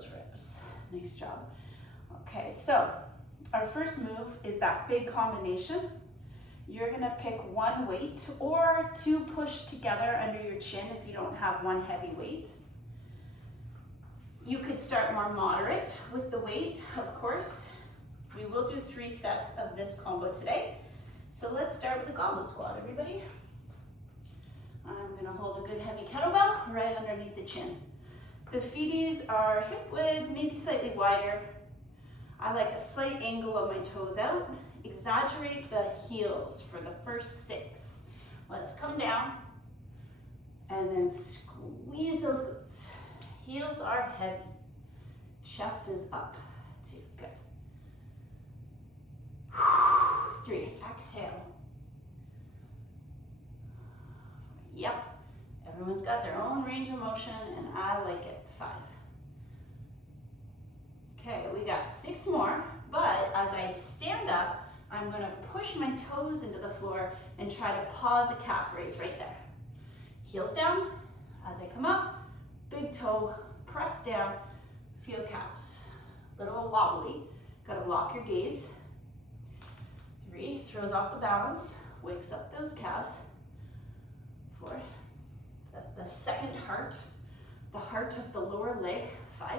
those ribs. Nice job. Okay, so our first move is that big combination. You're gonna pick one weight or two push together under your chin if you don't have one heavy weight. You could start more moderate with the weight, of course. We will do 3 sets of this combo today. So let's start with the goblet squat, everybody. I'm gonna hold a good heavy kettlebell right underneath the chin. The feeties are hip width, maybe slightly wider. I like a slight angle of my toes out. Exaggerate the heels for the first 6. Let's come down and then squeeze those glutes. Heels are heavy. Chest is up. 2, good. 3, exhale. Yep, everyone's got their own range of motion and I like it. 5. Okay, we got 6 more, but as I stand up, I'm gonna push my toes into the floor and try to pause a calf raise right there. Heels down, as I come up, big toe, press down, feel calves. Little wobbly, gotta lock your gaze. 3, throws off the balance, wakes up those calves. 4, the second heart, the heart of the lower leg. 5.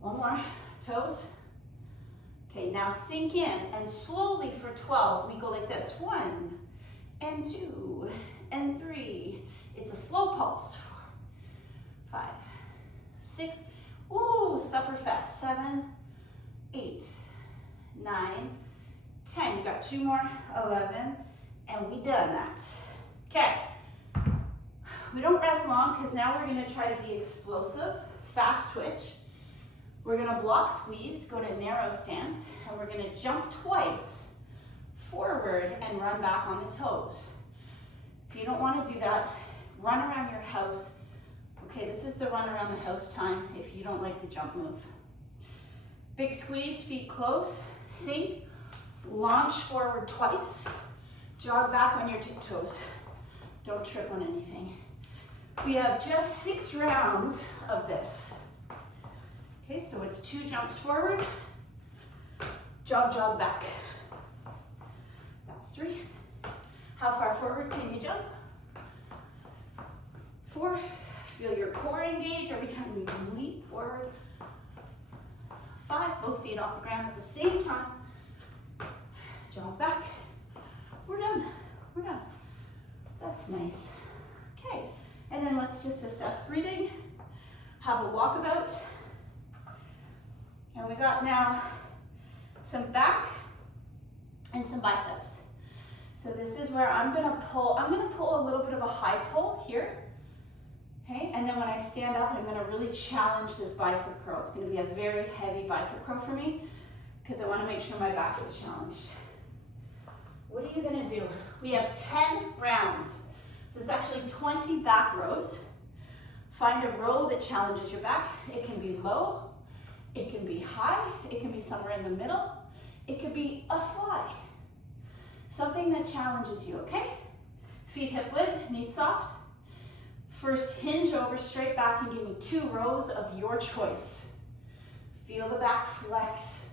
One more, toes. Okay, now sink in and slowly for 12, we go like this. 1 and 2 and 3. It's a slow pulse. 4, 5, 6. Ooh, suffer fast. 7, 8, 9, 10. You got 2 more, 11, and we done that. Okay, we don't rest long because now we're gonna try to be explosive, fast twitch. We're gonna block squeeze, go to narrow stance, and we're gonna jump twice forward and run back on the toes. If you don't wanna do that, run around your house. Okay, this is the run around the house time if you don't like the jump move. Big squeeze, feet close, sink, launch forward twice, jog back on your tiptoes. Don't trip on anything. We have just 6 rounds of this. Okay, so it's 2 jumps forward, jog, jog back. That's 3. How far forward can you jump? 4. Feel your core engage every time you leap forward. 5. Both feet off the ground at the same time. Jog back. We're done. We're done. That's nice. Okay, and then let's just assess breathing. Have a walkabout. And we got now some back and some biceps. So this is where I'm gonna pull a little bit of a high pull here. Okay, and then when I stand up, I'm gonna really challenge this bicep curl. It's gonna be a very heavy bicep curl for me because I wanna make sure my back is challenged. What are you gonna do? We have 10 rounds. So it's actually 20 back rows. Find a row that challenges your back. It can be low, it can be high, it can be somewhere in the middle, it could be a fly. Something that challenges you, okay? Feet hip width, knees soft. First hinge over straight back and give me 2 rows of your choice. Feel the back flex.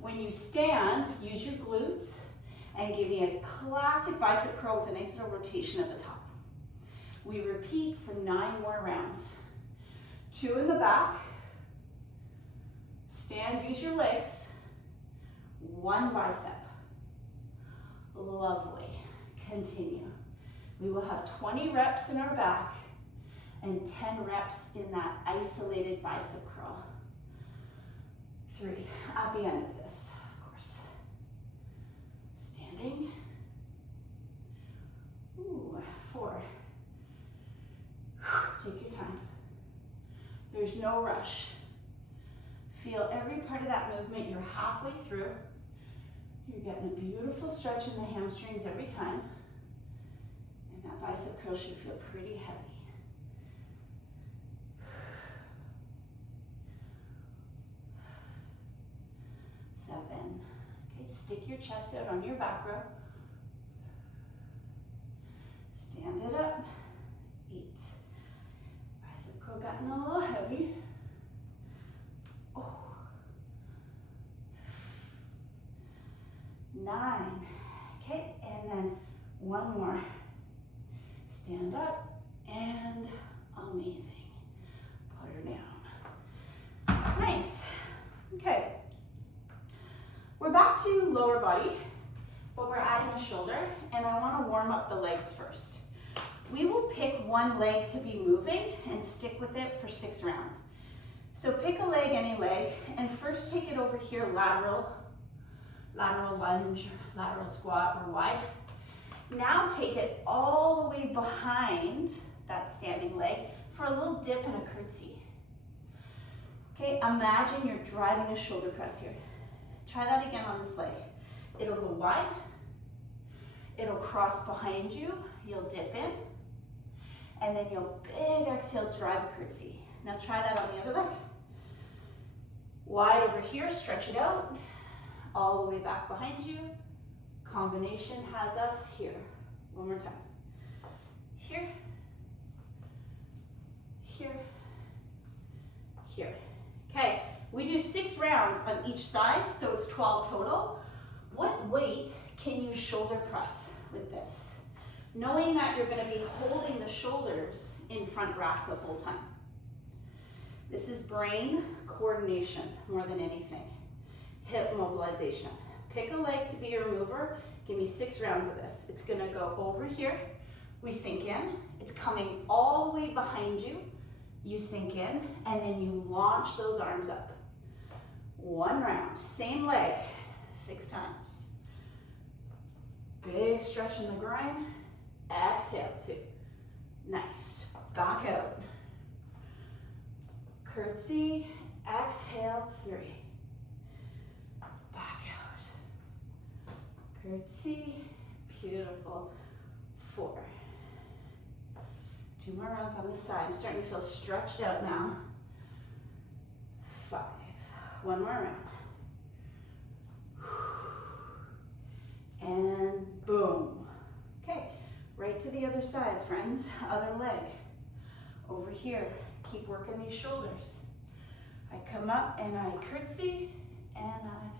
When you stand, use your glutes and give me a classic bicep curl with a nice little rotation at the top. We repeat for 9 more rounds. 2 in the back. Stand, use your legs. 1 bicep. Lovely. Continue. We will have 20 reps in our back and 10 reps in that isolated bicep curl. 3 at the end of this, of course. Standing. Ooh, 4. Take your time. There's no rush. Feel every part of that movement. You're halfway through. You're getting a beautiful stretch in the hamstrings every time. And that bicep curl should feel pretty heavy. Seven. Okay, stick your chest out on your back row. Stand it up. 8. Bicep curl gotten a little heavy. 9. Okay, and then one more. Stand up and amazing. Put her down. Nice. Okay. We're back to lower body, but we're adding a shoulder, and I want to warm up the legs first. We will pick one leg to be moving and stick with it for 6 rounds. So pick a leg, any leg, and first take it over here, lateral lunge, lateral squat or wide. Now take it all the way behind that standing leg for a little dip and a curtsy. Okay, imagine you're driving a shoulder press here. Try that again on this leg. It'll go wide, it'll cross behind you, you'll dip in, and then you'll big exhale, drive a curtsy. Now try that on the other leg. Wide over here, stretch it out, all the way back behind you. Combination has us here. One more time. Here, here, here. Okay, we do 6 rounds on each side, so it's 12 total. What weight can you shoulder press with this? Knowing that you're gonna be holding the shoulders in front rack the whole time. This is brain coordination more than anything. Hip mobilization. Pick a leg to be your mover. Give me 6 rounds of this. It's gonna go over here. We sink in. It's coming all the way behind you. You sink in, and then you launch those arms up. 1 round, same leg, 6 times. Big stretch in the groin. Exhale, 2. Nice. Back out. Curtsy. Exhale, 3. Back out. Curtsy. Beautiful. 4. 2 more rounds on this side. I'm starting to feel stretched out now. 5. 1 more round. And boom. Okay, right to the other side, friends. Other leg. Over here. Keep working these shoulders. I come up and I curtsy and I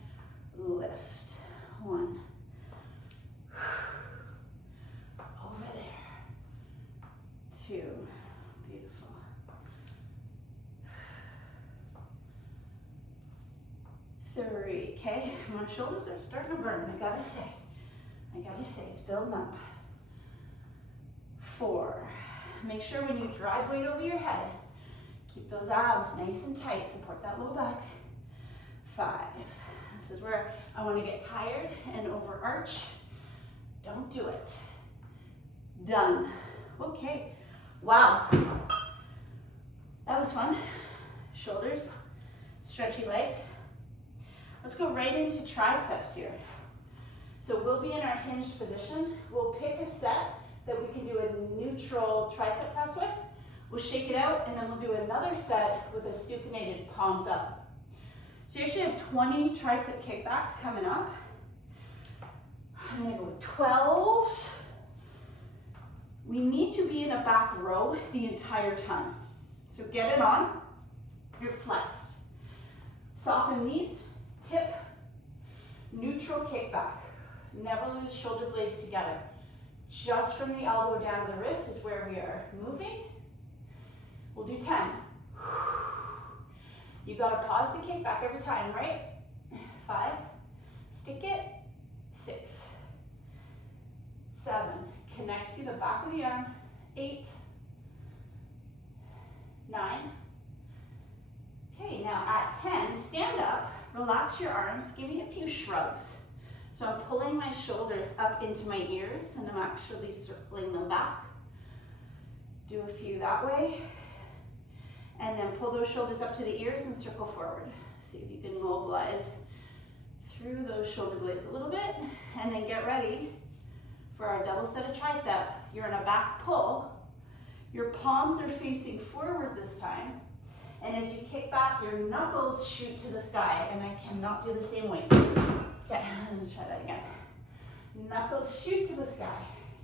lift. 1. Over there. 2. Beautiful. 3. Okay, my shoulders are starting to burn, I gotta say, it's building up. 4. Make sure when you drive weight over your head, keep those abs nice and tight, support that low back. 5. This is where I want to get tired and overarch. Don't do it. Done. Okay. Wow. That was fun. Shoulders, stretchy legs. Let's go right into triceps here. So we'll be in our hinged position. We'll pick a set that we can do a neutral tricep press with. We'll shake it out, and then we'll do another set with a supinated palms up. So you actually have 20 tricep kickbacks coming up. I'm gonna go with 12s. We need to be in a back row the entire time. So get it on, you're flexed. Soften knees, tip, neutral kickback. Never lose shoulder blades together. Just from the elbow down to the wrist is where we are moving. We'll do 10. You gotta pause the kickback every time, right? 5, stick it, 6, 7, connect to the back of the arm, 8, 9. Okay, now at 10, stand up, relax your arms, give me a few shrugs. So I'm pulling my shoulders up into my ears and I'm actually circling them back. Do a few that way. And then pull those shoulders up to the ears and circle forward. See if you can mobilize through those shoulder blades a little bit. And then get ready for our double set of tricep. You're in a back pull. Your palms are facing forward this time. And as you kick back, your knuckles shoot to the sky. And I cannot do the same weight. Okay, let's try that again. Knuckles shoot to the sky.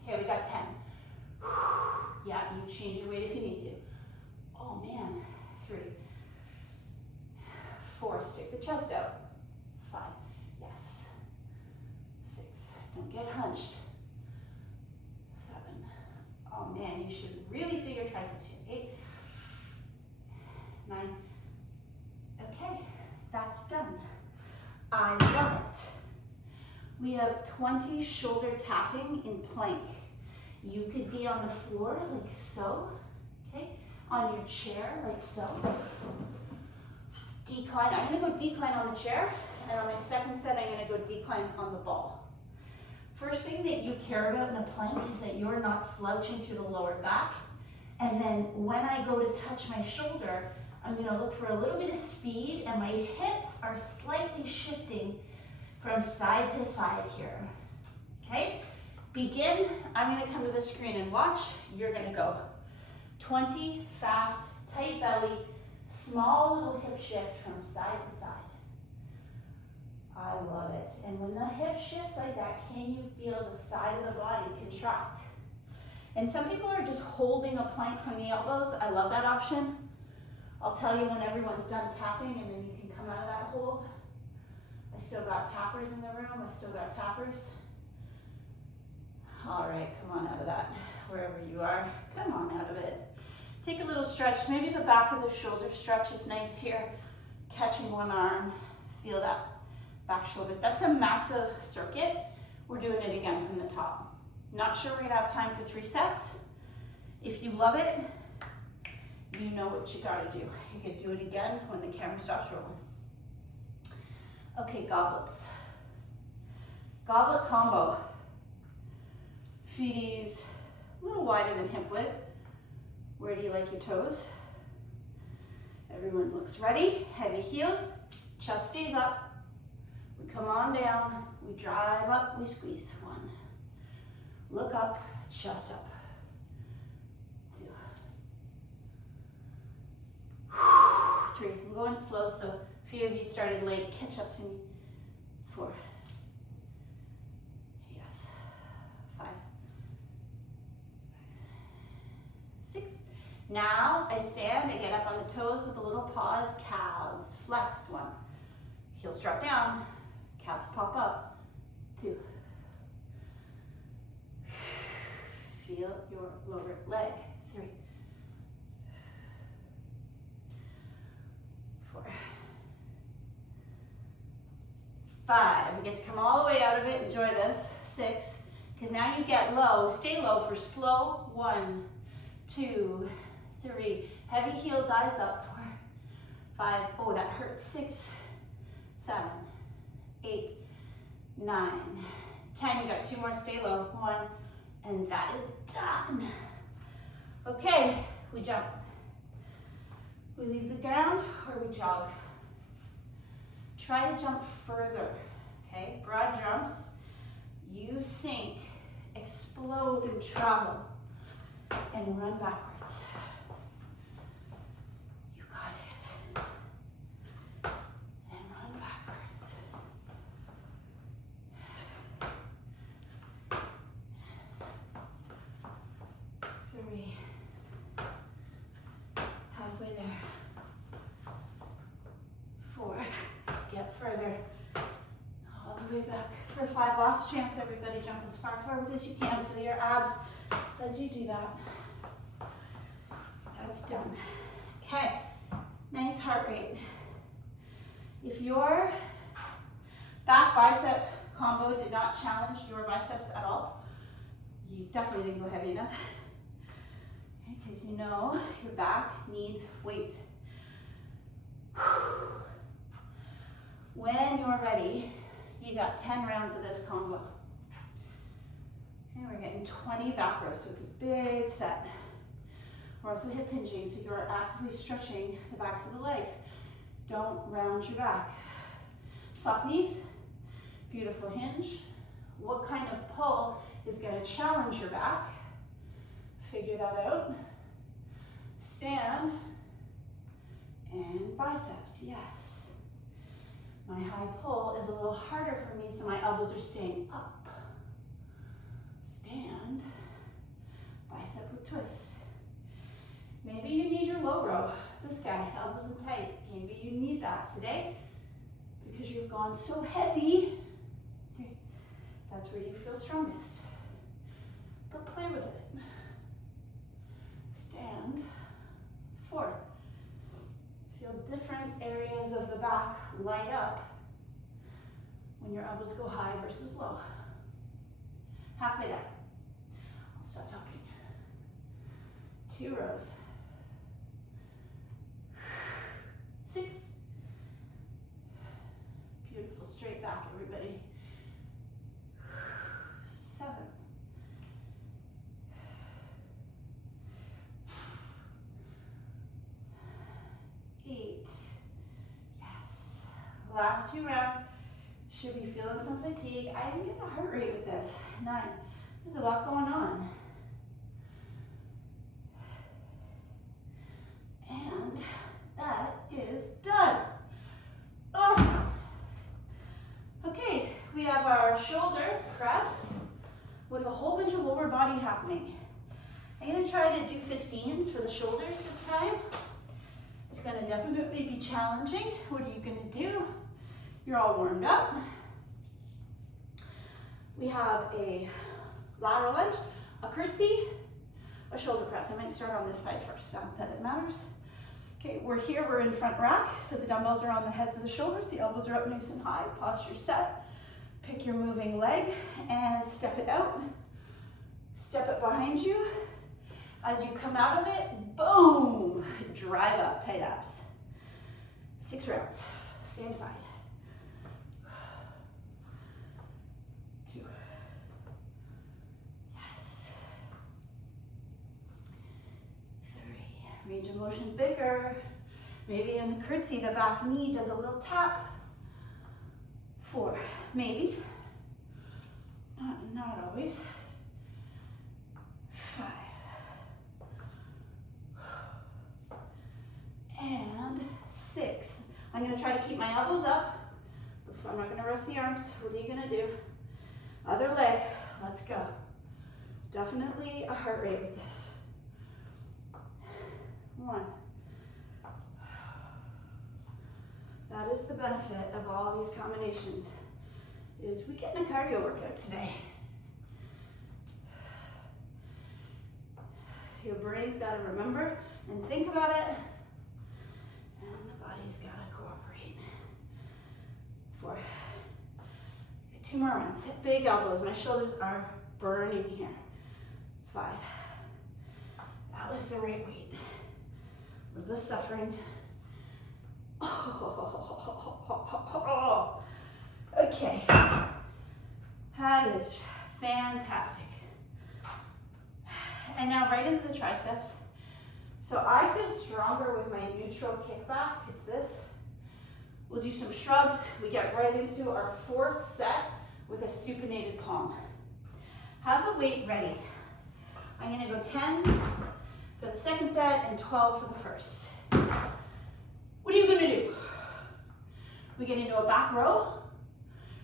Okay, we got 10. Yeah, you change your weight if you need to. Oh man, 3, 4, stick the chest out. 5, yes. 6, get hunched. 7. Oh man, you should really feel your triceps here. 8, 9. Okay, that's done. I love it. We have 20 shoulder tapping in plank. You could be on the floor like so, okay? On your chair like so. Decline, I'm gonna go decline on the chair, and on my second set, I'm gonna go decline on the ball. First thing that you care about in a plank is that you're not slouching through the lower back. And then when I go to touch my shoulder, I'm gonna look for a little bit of speed, and my hips are slightly shifting from side to side here, okay? Begin, I'm gonna come to the screen and watch, you're gonna go. 20, fast, tight belly, small little hip shift from side to side. I love it. And when the hip shifts like that, can you feel the side of the body contract? And some people are just holding a plank from the elbows. I love that option. I'll tell you when everyone's done tapping, and then you can come out of that hold. I still got tappers in the room. I still got tappers. All right, come on out of that, wherever you are. Come on out of it. Take a little stretch. Maybe the back of the shoulder stretch is nice here. Catching one arm, feel that back shoulder. That's a massive circuit. We're doing it again from the top. Not sure we're gonna have time for 3 sets. If you love it, you know what you gotta do. You can do it again when the camera stops rolling. Okay, goblets. Goblet combo. Feeties a little wider than hip width. Where do you like your toes? Everyone looks ready. Heavy heels, chest stays up. We come on down, we drive up, we squeeze. 1. Look up, chest up. 2. 3. I'm going slow, so a few of you started late. Catch up to me. 4. Yes. 5. 6. Now I stand, I get up on the toes with a little pause. Calves flex. 1. Heels drop down. Calves pop up. 2. Feel your lower leg. 3. 4. 5. We get to come all the way out of it. Enjoy this. 6. Because now you get low. Stay low for slow. 1, 2, 3. Heavy heels, eyes up. 4, 5. Oh, that hurts. 6, 7, 8, 9, 10. You got 2 more. Stay low. 1. And that is done. Okay, we jump. We leave the ground or we jog. Try to jump further, okay? Broad jumps. You sink, explode and travel, and run backwards. You got it. And run backwards. 3. Halfway there. 4. Get further. All the way back. For 5 last chance, everybody jump as far forward as you can. Feel your abs as you do that. That's done. Okay, nice heart rate. If your back bicep combo did not challenge your biceps at all, you definitely didn't go heavy enough. Because you know your back needs weight. When you're ready, you got 10 rounds of this combo. And we're getting 20 back rows, so it's a big set. We're also hip hinging, so you're actively stretching the backs of the legs. Don't round your back. Soft knees, beautiful hinge. What kind of pull is gonna challenge your back? Figure that out. Stand, and biceps, yes. My high pull is a little harder for me, so my elbows are staying up. Stand, bicep with twist. Maybe you need your low row. This guy, elbows in tight. Maybe you need that today because you've gone so heavy. 3, That's where you feel strongest. But play with it. Stand. 4. Feel different areas of the back light up when your elbows go high versus low. Halfway there. I'll stop talking. 2 rows. 6. Beautiful, straight back, everybody. 7. 8. Yes. Last 2 rounds. Should be feeling some fatigue. I even get a heart rate with this. 9. There's a lot going on. And that is done. Awesome. Okay, we have our shoulder press with a whole bunch of lower body happening. I'm gonna try to do 15s for the shoulders this time. It's gonna definitely be challenging. What are you gonna do? You're all warmed up. We have a lateral lunge, a curtsy, a shoulder press. I might start on this side first, not that it matters. Okay, we're here, we're in front rack, so the dumbbells are on the heads of the shoulders, the elbows are up nice and high, posture set. Pick your moving leg and step it out. Step it behind you. As you come out of it, boom, drive up, tight abs. 6 rounds, same side. 2. Yes. 3. Range of motion bigger. Maybe in the curtsy, the back knee does a little tap. 4. Maybe. Not always. 5. And 6. I'm going to try to keep my elbows up. I'm not going to rest the arms. What are you going to do? Other leg. Let's go. Definitely a heart rate with this. 1. That is the benefit of all these combinations, is we get in a cardio workout today. Your brain's got to remember and think about it, and the body's got to cooperate. 4. Okay, 2 more rounds. Hit big elbows. My shoulders are burning here. 5. That was the right weight. A little bit of suffering. Okay, that is fantastic. And now right into the triceps. So I feel stronger with my neutral kickback. It's this. We'll do some shrugs. We get right into our 4th set with a supinated palm. Have the weight ready. I'm gonna go 10 for the 2nd set and 12 for the 1st. What are you gonna do? We get into a back row.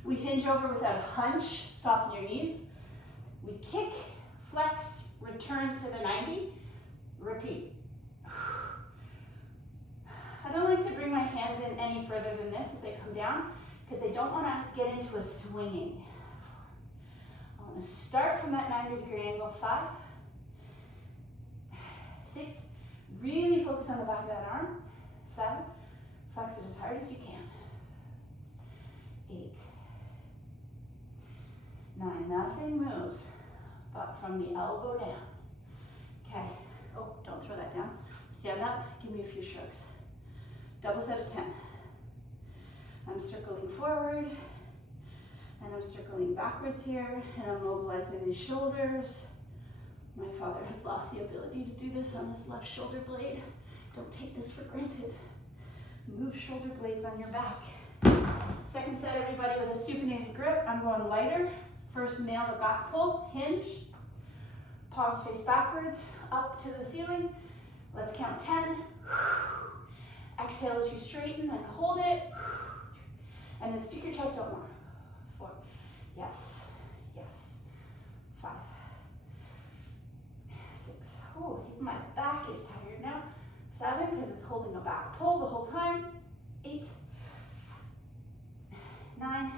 We hinge over without a hunch, soften your knees. We kick, flex, return to the 90, repeat. I don't like to bring my hands in any further than this as I come down, because I don't want to get into a swinging. I want to start from that 90-degree angle. 5, 6, really focus on the back of that arm. 7, flex it as hard as you can. 8, 9, nothing moves but from the elbow down. Okay, oh, don't throw that down. Stand up, give me a few shrugs. Double set of 10. I'm circling forward, and I'm circling backwards here, and I'm mobilizing these shoulders. My father has lost the ability to do this on his left shoulder blade. Don't take this for granted. Move shoulder blades on your back. 2nd set, everybody, with a supinated grip. I'm going lighter. First, nail the back pull, hinge. Palms face backwards, up to the ceiling. Let's count 10. Exhale as you straighten and hold it. And then stick your chest out more. 4, yes, yes. 5, 6, oh, even my back is tired now. 7, because it's holding a back pull the whole time. 8, 9,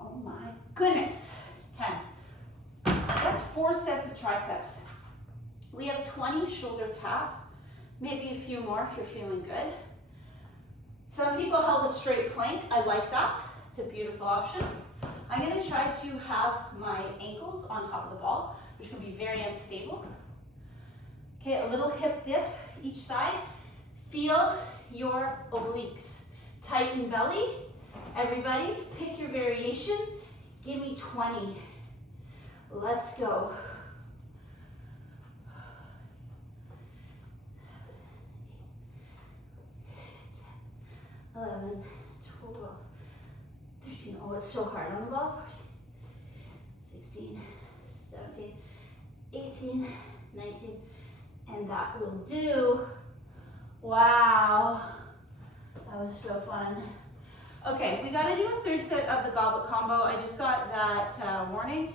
oh my Goodness. 10. That's 4 sets of triceps. We have 20 shoulder tap, maybe a few more if you're feeling good. Some people held a straight plank. I like that. It's a beautiful option. I'm going to try to have my ankles on top of the ball, which can be very unstable. Okay, a little hip dip each side. Feel your obliques. Tighten belly. Everybody, pick your variation. Give me 20. Let's go. 11, 12, 13. Oh, it's so hard on the ball. 16, 17, 18, 19, and that will do. Wow, that was so fun. Okay, we gotta do a third set of the goblet combo. I just got that warning.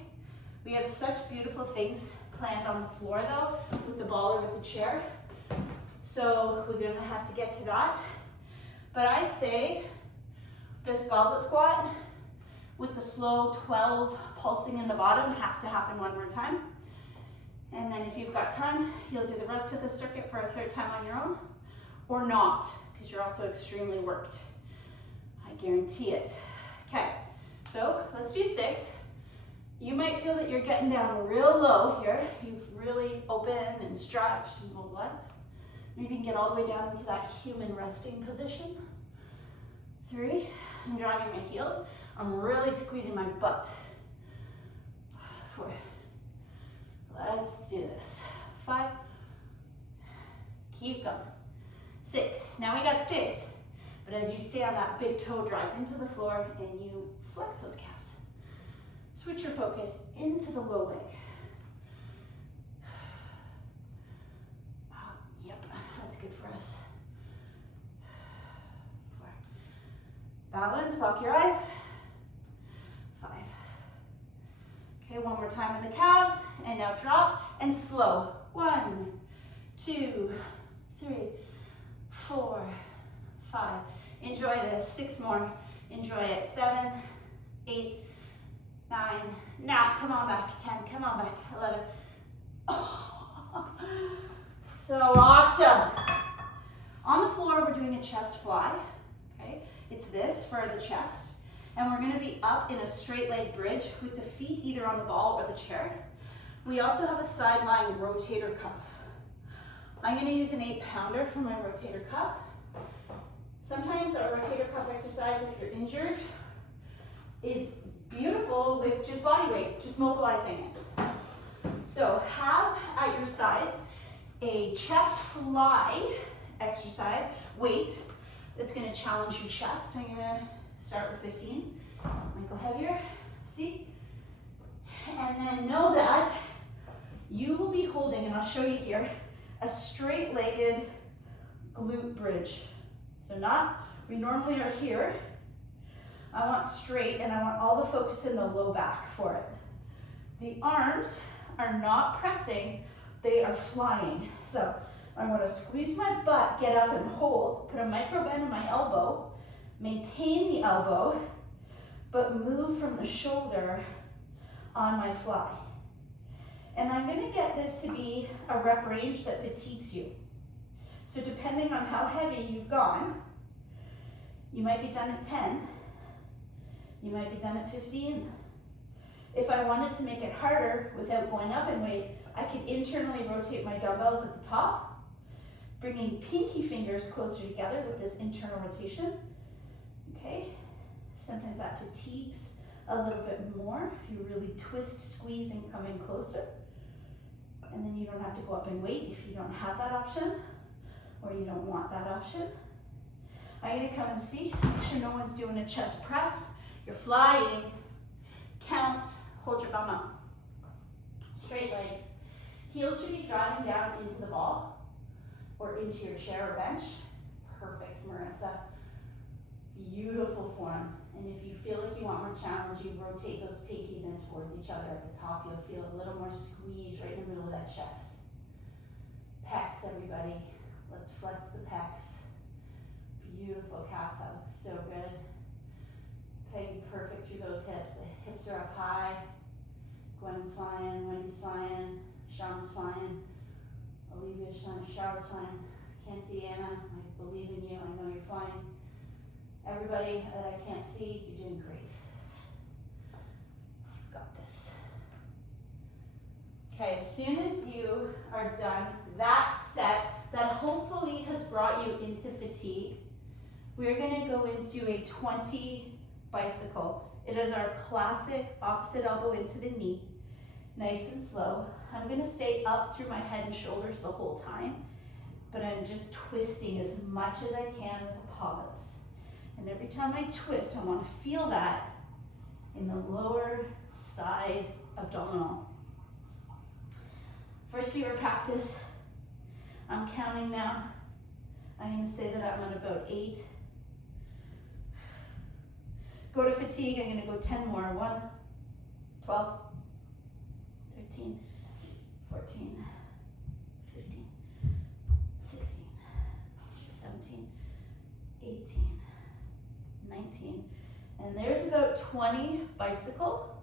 We have such beautiful things planned on the floor though, with the ball or with the chair. So we're gonna have to get to that. But I say this goblet squat with the slow 12 pulsing in the bottom has to happen one more time. And then if you've got time, you'll do the rest of the circuit for a third time on your own, or not, because you're also extremely worked. I guarantee it. Okay, so let's do 6. You might feel that you're getting down real low here. You've really opened and stretched and mobilized. Maybe you can get all the way down into that human resting position. 3, I'm driving my heels. I'm really squeezing my butt. 4, let's do this. 5, keep going. 6, now we got 6. But as you stay on that big toe drives into the floor and you flex those calves. Switch your focus into the low leg. Yep, that's good for us. 4. Balance, lock your eyes. 5. Okay, one more time in the calves, and now drop and slow. 1, 2, 3, 4, 5. Enjoy this. 6 more. Enjoy it. 7, 8, 9. Now, come on back. 10. Come on back. 11. Oh, so awesome. On the floor, we're doing a chest fly. Okay, it's this for the chest. And we're going to be up in a straight leg bridge with the feet either on the ball or the chair. We also have a sideline rotator cuff. I'm going to use an 8-pounder for my rotator cuff. Sometimes a rotator cuff exercise, if you're injured, is beautiful with just body weight, just mobilizing it. So have at your sides a chest fly exercise, weight, that's going to challenge your chest. I'm going to start with 15s. I'm going to go heavier, see? And then know that you will be holding, and I'll show you here, a straight-legged glute bridge. So not, we normally are here. I want straight, and I want all the focus in the low back for it. The arms are not pressing, they are flying. So I'm going to squeeze my butt, get up and hold, put a micro bend in my elbow, maintain the elbow, but move from the shoulder on my fly. And I'm going to get this to be a rep range that fatigues you. So depending on how heavy you've gone, you might be done at 10, you might be done at 15. If I wanted to make it harder without going up in weight, I could internally rotate my dumbbells at the top, bringing pinky fingers closer together with this internal rotation. Okay, sometimes that fatigues a little bit more if you really twist, squeeze, and come in closer. And then you don't have to go up in weight if you don't have that option or you don't want that option. I'm going to come and see, make sure no one's doing a chest press. You're flying. Count, hold your bum up. Straight legs. Heels should be driving down into the ball or into your chair or bench. Perfect, Marissa. Beautiful form. And if you feel like you want more challenge, you rotate those pinkies in towards each other at the top. You'll feel a little more squeeze right in the middle of that chest. Pecs, everybody. Let's flex the pecs. Beautiful calf hug, so good. pegging perfect through those hips. The hips are up high. Gwen's flying, Wendy's flying, Sean's flying, Olivia's flying, Charlotte's flying. Can't see Anna, I believe in you, I know you're flying. Everybody that I can't see, you're doing great. You've got this. Okay, as soon as you are done that set, that hopefully has brought you into fatigue, we're gonna go into a 20 bicycle. It is our classic opposite elbow into the knee, nice and slow. I'm gonna stay up through my head and shoulders the whole time, but I'm just twisting as much as I can with a pause. And every time I twist, I wanna feel that in the lower side abdominal. First few practice, I'm counting now. I'm gonna say that I'm at about 8. Go to fatigue, I'm gonna go 10 more. 1, 12, 13, 14, 15, 16, 17, 18, 19. And there's about 20 bicycle.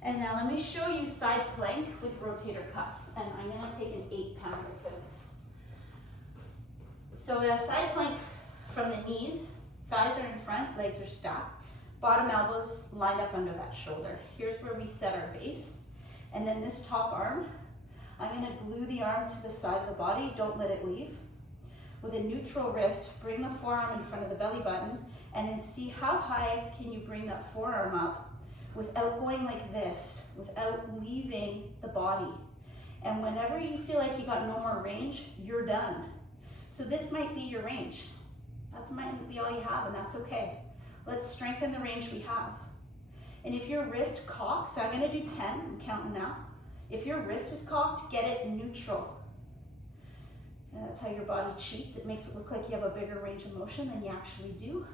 And now let me show you side plank with rotator cuff. And I'm gonna take an 8-pounder for this. So a side plank from the knees, thighs are in front, legs are stacked. Bottom elbows lined up under that shoulder. Here's where we set our base. And then this top arm, I'm gonna glue the arm to the side of the body, don't let it leave. With a neutral wrist, bring the forearm in front of the belly button, and then see how high can you bring that forearm up without going like this, without leaving the body. And whenever you feel like you got no more range, you're done. So this might be your range. That might be all you have, and that's okay. Let's strengthen the range we have. And if your wrist cocks, I'm gonna do 10, I'm counting now. If your wrist is cocked, get it neutral. And that's how your body cheats. It makes it look like you have a bigger range of motion than you actually do.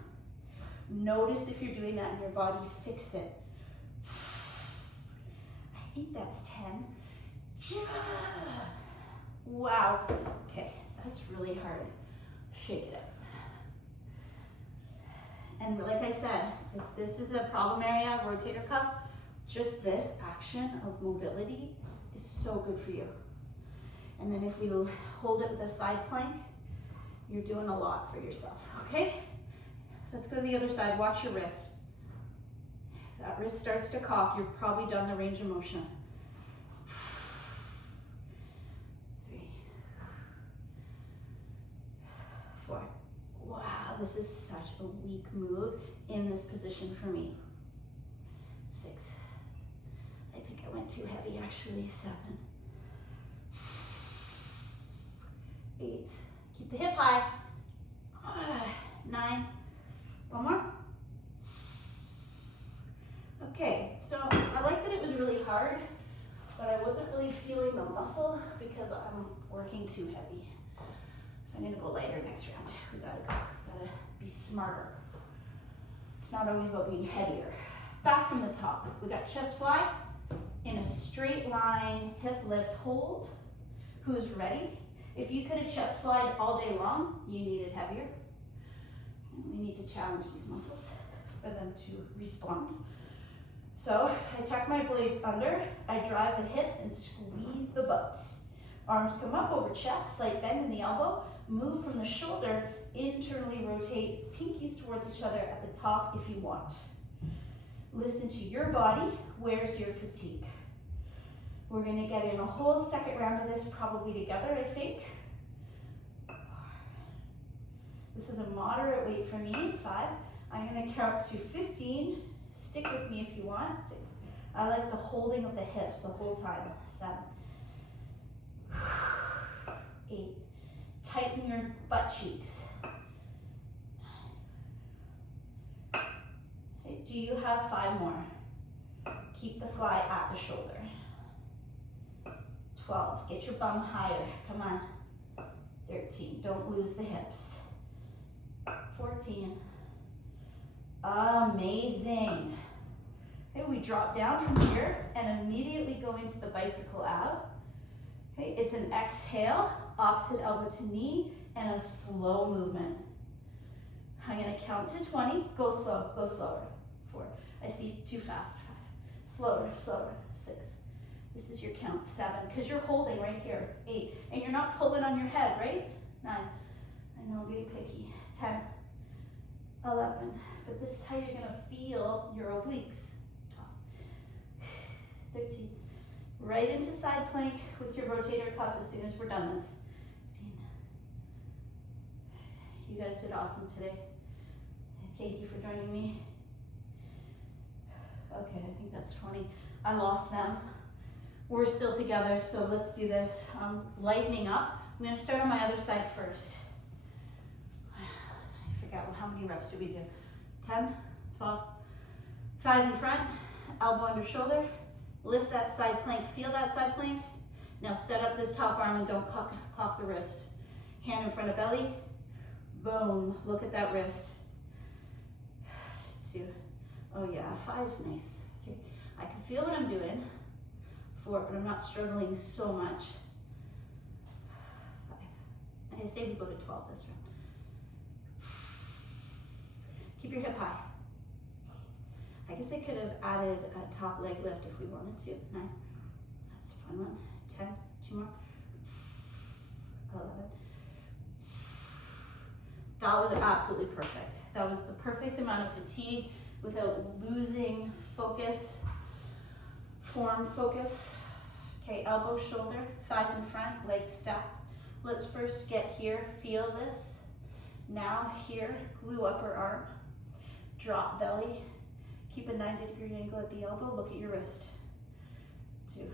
Notice if you're doing that in your body, fix it. I think that's 10. Wow, okay, that's really hard. Shake it up. And like I said, if this is a problem area, rotator cuff, just this action of mobility is so good for you. And then if we hold it with a side plank, you're doing a lot for yourself, okay? Let's go to the other side, watch your wrist. If that wrist starts to cock, you're probably done the range of motion. 3, 4. Wow, this is such a weak move in this position for me. 6. I think I went too heavy actually. 7. 8. Keep the hip high. 9. One more. Okay, so I like that it was really hard, but I wasn't really feeling the muscle because I'm working too heavy. So I'm gonna go lighter next round. We gotta be smarter. It's not always about being heavier. Back from the top. We got chest fly in a straight line, hip lift, hold. Who's ready? If you could have chest flied all day long, you needed heavier. We need to challenge these muscles for them to respond. So I tuck my blades under, I drive the hips and squeeze the butt. Arms come up over chest, slight bend in the elbow, move from the shoulder, internally rotate, pinkies towards each other at the top if you want. Listen to your body, where's your fatigue? We're gonna get in a whole second round of this probably together, I think. 4. This is a moderate weight for me, 5. I'm gonna count to 15. Stick with me if you want. 6. I like the holding of the hips the whole time. 7. 8. Tighten your butt cheeks. 9. Do you have 5 more? Keep the fly at the shoulder. 12. Get your bum higher. Come on. 13. Don't lose the hips. 14. Amazing. Okay, we drop down from here and immediately go into the bicycle ab. Okay, it's an exhale, opposite elbow to knee, and a slow movement. I'm gonna count to 20. Go slow, go slower. 4, I see too fast. 5. Slower, slower. 6. This is your count. 7, because you're holding right here. 8, and you're not pulling on your head, right? 9. I know I'm being picky. 10, 11, but this is how you're gonna feel your obliques. 12, 13, right into side plank with your rotator cuff as soon as we're done this. 15. You guys did awesome today. Thank you for joining me. Okay, I think that's 20. I lost them. We're still together, so let's do this. Lightening up. I'm gonna start on my other side first. I forgot how many reps did we do? 10, 12. Thighs in front, elbow under shoulder. Lift that side plank, feel that side plank. Now set up this top arm and don't cock the wrist. Hand in front of belly. Boom, look at that wrist. 2. Oh yeah, 5's nice. 3. I can feel what I'm doing. 4, but I'm not struggling so much. 5. I say we go to 12 this round. Keep your hip high. I guess I could have added a top leg lift if we wanted to. 9. That's a fun one. 10. 2 more. 11. That was absolutely perfect. That was the perfect amount of fatigue without losing focus, form focus. Okay, elbow, shoulder, thighs in front, legs stacked. Let's first get here, feel this. Now here, glue upper arm, drop belly, keep a 90-degree angle at the elbow, look at your wrist. 2,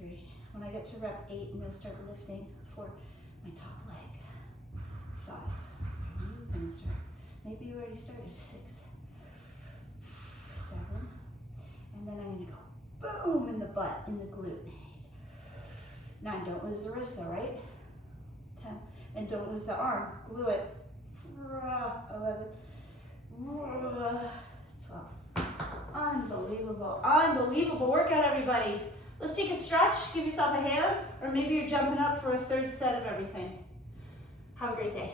3. When I get to rep 8, I'm gonna start lifting for my top leg. 5, I'm gonna start. Maybe you already started. 6, 7, and then I'm gonna go boom in the butt, in the glute. 9, don't lose the wrist though, right? 10, and don't lose the arm, glue it. 11, 12. Unbelievable, unbelievable workout, everybody. Let's take a stretch, give yourself a hand, or maybe you're jumping up for a third set of everything. Have a great day.